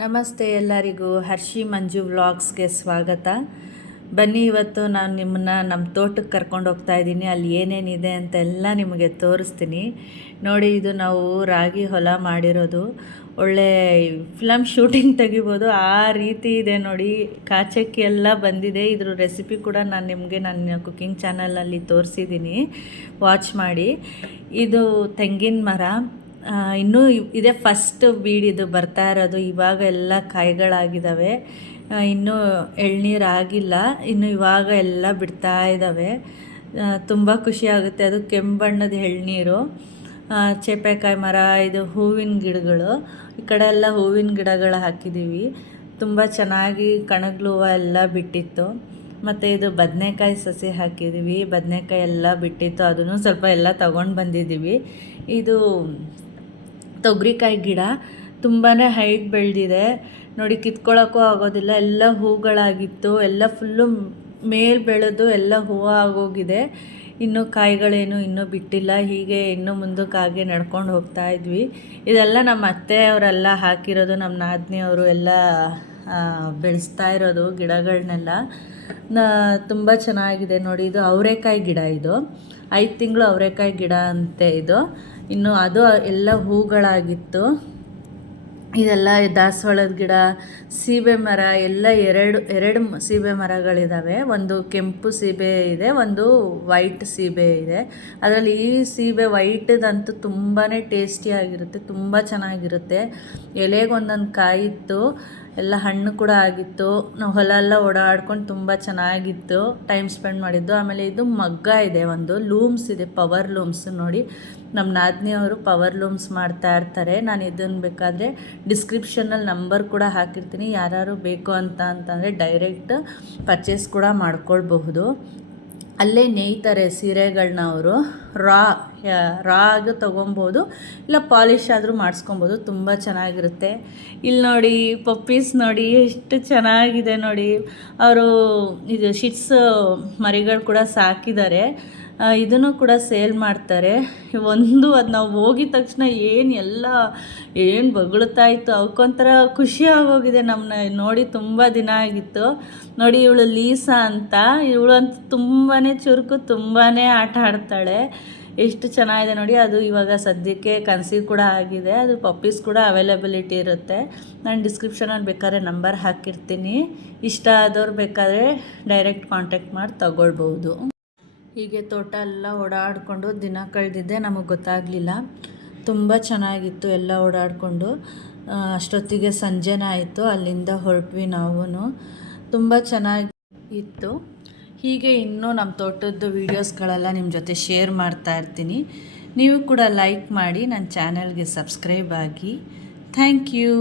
ನಮಸ್ತೆ ಎಲ್ಲರಿಗೂ. ಹರ್ಷಿ ಮಂಜು ವ್ಲಾಗ್ಸ್ಗೆ ಸ್ವಾಗತ. ಬನ್ನಿ, ಇವತ್ತು ನಾನು ನಿಮ್ಮನ್ನ ನಮ್ಮ ತೋಟಕ್ಕೆ ಕರ್ಕೊಂಡು ಹೋಗ್ತಾ ಇದ್ದೀನಿ. ಅಲ್ಲಿ ಏನೇನಿದೆ ಅಂತೆಲ್ಲ ನಿಮಗೆ ತೋರಿಸ್ತೀನಿ. ನೋಡಿ, ಇದು ನಾವು ರಾಗಿ ಹೊಲ ಮಾಡಿರೋದು. ಒಳ್ಳೆ ಫಿಲಮ್ ಶೂಟಿಂಗ್ ತೆಗಿಬೋದು ಆ ರೀತಿ ಇದೆ ನೋಡಿ. ಕಾಚಕ್ಕಿ ಎಲ್ಲ ಬಂದಿದೆ. ಇದ್ರ ರೆಸಿಪಿ ಕೂಡ ನಾನು ನಿಮಗೆ ನನ್ನ ಕುಕ್ಕಿಂಗ್ ಚಾನಲಲ್ಲಿ ತೋರಿಸಿದ್ದೀನಿ, ವಾಚ್ ಮಾಡಿ. ಇದು ತೆಂಗಿನ ಮರ. ಇನ್ನೂ ಇದೇ ಫಸ್ಟ್ ಬೀಡಿದು ಬರ್ತಾ ಇರೋದು. ಇವಾಗ ಎಲ್ಲ ಕಾಯಿಗಳಾಗಿದ್ದಾವೆ, ಇನ್ನೂ ಎಳ್ನೀರು ಆಗಿಲ್ಲ. ಇನ್ನು ಇವಾಗ ಎಲ್ಲ ಬಿಡ್ತಾ ಇದ್ದಾವೆ. ತುಂಬ ಖುಷಿಯಾಗುತ್ತೆ. ಅದು ಕೆಂಪು ಬಣ್ಣದ ಎಳ್ನೀರು. ಚೇಪೆಕಾಯಿ ಮರ, ಇದು ಹೂವಿನ ಗಿಡಗಳು. ಈ ಕಡೆ ಎಲ್ಲ ಹೂವಿನ ಗಿಡಗಳು ಹಾಕಿದ್ದೀವಿ. ತುಂಬ ಚೆನ್ನಾಗಿ ಕಣಗ್ಲು ಹೂವು ಎಲ್ಲ ಬಿಟ್ಟಿತ್ತು. ಮತ್ತು ಇದು ಬದನೆಕಾಯಿ ಸಸಿ ಹಾಕಿದ್ದೀವಿ. ಬದನೆಕಾಯಿ ಎಲ್ಲ ಬಿಟ್ಟಿತ್ತು, ಅದನ್ನು ಸ್ವಲ್ಪ ಎಲ್ಲ ತಗೊಂಡು ಬಂದಿದ್ದೀವಿ. ಇದು ತೊಗರಿಕಾಯಿ ಗಿಡ ತುಂಬಾ ಹೈಟ್ ಬೆಳೆದಿದೆ ನೋಡಿ. ಕಿತ್ಕೊಳ್ಳೋಕ್ಕೂ ಆಗೋದಿಲ್ಲ. ಎಲ್ಲ ಹೂಗಳಾಗಿತ್ತು, ಎಲ್ಲ ಫುಲ್ಲು ಮೇಲ್ ಬೆಳೆದು ಎಲ್ಲ ಹೂವು ಆಗೋಗಿದೆ. ಇನ್ನೂ ಕಾಯಿಗಳೇನು ಇನ್ನೂ ಬಿಟ್ಟಿಲ್ಲ. ಹೀಗೆ ಇನ್ನೂ ಮುಂದಕ್ಕೆ ಹಾಗೆ ನಡ್ಕೊಂಡು ಹೋಗ್ತಾ ಇದ್ವಿ. ಇದೆಲ್ಲ ನಮ್ಮ ಅತ್ತೆಯವರೆಲ್ಲ ಹಾಕಿರೋದು, ನಮ್ಮ ನಾದಿನಿಯವರು ಎಲ್ಲ ಬೆಳೆಸ್ತಾ ಇರೋದು ಗಿಡಗಳನ್ನೆಲ್ಲ. ತುಂಬ ಚೆನ್ನಾಗಿದೆ ನೋಡಿ. ಇದು ಅವರೆಕಾಯಿ ಗಿಡ. ಇದು 5 ತಿಂಗಳು ಅವರೆಕಾಯಿ ಗಿಡ ಅಂತೆ ಇದು. ಇನ್ನು ಅದು ಎಲ್ಲ ಹೂಗಳಾಗಿತ್ತು. ಇದೆಲ್ಲ ದಾಸವಾಳದ ಗಿಡ, ಸೀಬೆ ಮರ ಎಲ್ಲ ಎರಡು ಸೀಬೆ ಮರಗಳಿದ್ದಾವೆ. ಒಂದು ಕೆಂಪು ಸೀಬೆ ಇದೆ, ಒಂದು ವೈಟ್ ಸೀಬೆ ಇದೆ. ಅದರಲ್ಲಿ ಈ ಸೀಬೆ ವೈಟದಂತೂ ತುಂಬಾ ಟೇಸ್ಟಿಯಾಗಿರುತ್ತೆ, ತುಂಬ ಚೆನ್ನಾಗಿರುತ್ತೆ. ಎಲೆಗೆ ಒಂದೊಂದು ಕಾಯಿ ಇತ್ತು, ಎಲ್ಲ ಹಣ್ಣು ಕೂಡ ಆಗಿತ್ತು. ನಾವು ಹೊಲ ಎಲ್ಲ ಓಡಾಡ್ಕೊಂಡು ತುಂಬ ಚೆನ್ನಾಗಿತ್ತು ಟೈಮ್ ಸ್ಪೆಂಡ್ ಮಾಡಿದ್ದು. ಆಮೇಲೆ ಇದು ಮಗ್ಗ ಇದೆ, ಒಂದು ಲೂಮ್ಸ್ ಇದೆ, ಪವರ್ ಲೂಮ್ಸ್ ನೋಡಿ. ನಮ್ಮ ನಾದಿನಿಯವರು ಪವರ್ ಲೂಮ್ಸ್ ಮಾಡ್ತಾ ಇರ್ತಾರೆ. ನಾನು ಇದನ್ನು ಬೇಕಾದರೆ ಡಿಸ್ಕ್ರಿಪ್ಷನಲ್ಲಿ ನಂಬರ್ ಕೂಡ ಹಾಕಿರ್ತೀನಿ. ಯಾರು ಬೇಕು ಅಂತಂದರೆ ಡೈರೆಕ್ಟ್ ಪರ್ಚೇಸ್ ಕೂಡ ಮಾಡ್ಕೊಳ್ಬಹುದು. ಅಲ್ಲೇ ನೇಯ್ತಾರೆ ಸೀರೆಗಳನ್ನ ಅವರು. ರಾ ಆಗಿ ತೊಗೊಬೋದು, ಇಲ್ಲ ಪಾಲಿಶ್ ಆದರೂ ಮಾಡಿಸ್ಕೊಬೋದು. ತುಂಬ ಚೆನ್ನಾಗಿರುತ್ತೆ. ಇಲ್ಲಿ ನೋಡಿ, ಪಪ್ಪೀಸ್ ನೋಡಿ ಎಷ್ಟು ಚೆನ್ನಾಗಿದೆ ನೋಡಿ. ಅವರು ಇದು ಶಿಟ್ಸ್ ಮರಿಗಳು ಕೂಡ ಸಾಕಿದ್ದಾರೆ. ಇದನ್ನು ಕೂಡ ಸೇಲ್ ಮಾಡ್ತಾರೆ. ಅದು ನಾವು ಹೋಗಿದ ತಕ್ಷಣ ಏನು ಬೊಗಳುತ್ತಾ ಇತ್ತು. ಅವಕ್ಕೊಂಥರ ಖುಷಿ ಆಗೋಗಿದೆ ನಮ್ಮನ್ನ ನೋಡಿ. ತುಂಬ ದಿನ ಆಗಿತ್ತು ನೋಡಿ. ಇವಳು ಲೀಸಾ ಅಂತ, ಇವಳು ಅಂತ ತುಂಬಾ ಚುರುಕು, ತುಂಬಾ ಆಟ ಆಡ್ತಾಳೆ. ಎಷ್ಟು ಚೆನ್ನಾಗಿದೆ ನೋಡಿ. ಅದು ಇವಾಗ ಸದ್ಯಕ್ಕೆ ಕನ್ಸೀವ್ ಕೂಡ ಆಗಿದೆ. ಅದು ಪಪ್ಪೀಸ್ ಕೂಡ ಅವೈಲಬಿಲಿಟಿ ಇರುತ್ತೆ. ನಾನು ಡಿಸ್ಕ್ರಿಪ್ಷನಲ್ಲಿ ಬೇಕಾದ್ರೆ ನಂಬರ್ ಹಾಕಿರ್ತೀನಿ. ಇಷ್ಟ ಆದವ್ರು ಬೇಕಾದರೆ ಡೈರೆಕ್ಟ್ ಕಾಂಟ್ಯಾಕ್ಟ್ ಮಾಡಿ ತಗೊಳ್ಬೋದು. ಹೀಗೆ ತೋಟ ಎಲ್ಲ ಓಡಾಡಿಕೊಂಡು ದಿನ ಕಳೆದಿದ್ದೆ, ನಮಗೆ ಗೊತ್ತಾಗಲಿಲ್ಲ. ತುಂಬ ಚೆನ್ನಾಗಿತ್ತು ಎಲ್ಲ ಓಡಾಡಿಕೊಂಡು. ಅಷ್ಟೊತ್ತಿಗೆ ಸಂಜೆನೇ ಆಯಿತು. ಅಲ್ಲಿಂದ ಹೊರಟ್ವಿ ನಾವು. ತುಂಬ ಚೆನ್ನಾಗಿತ್ತು. ಹೀಗೆ ಇನ್ನೂ ನಮ್ಮ ತೋಟದ ವೀಡಿಯೋಸ್ಗಳೆಲ್ಲ ನಿಮ್ಮ ಜೊತೆ ಶೇರ್ ಮಾಡ್ತಾ ಇರ್ತೀನಿ. ನೀವು ಕೂಡ ಲೈಕ್ ಮಾಡಿ, ನನ್ನ ಚಾನಲ್ಗೆ ಸಬ್ಸ್ಕ್ರೈಬ್ ಆಗಿ. Thank you.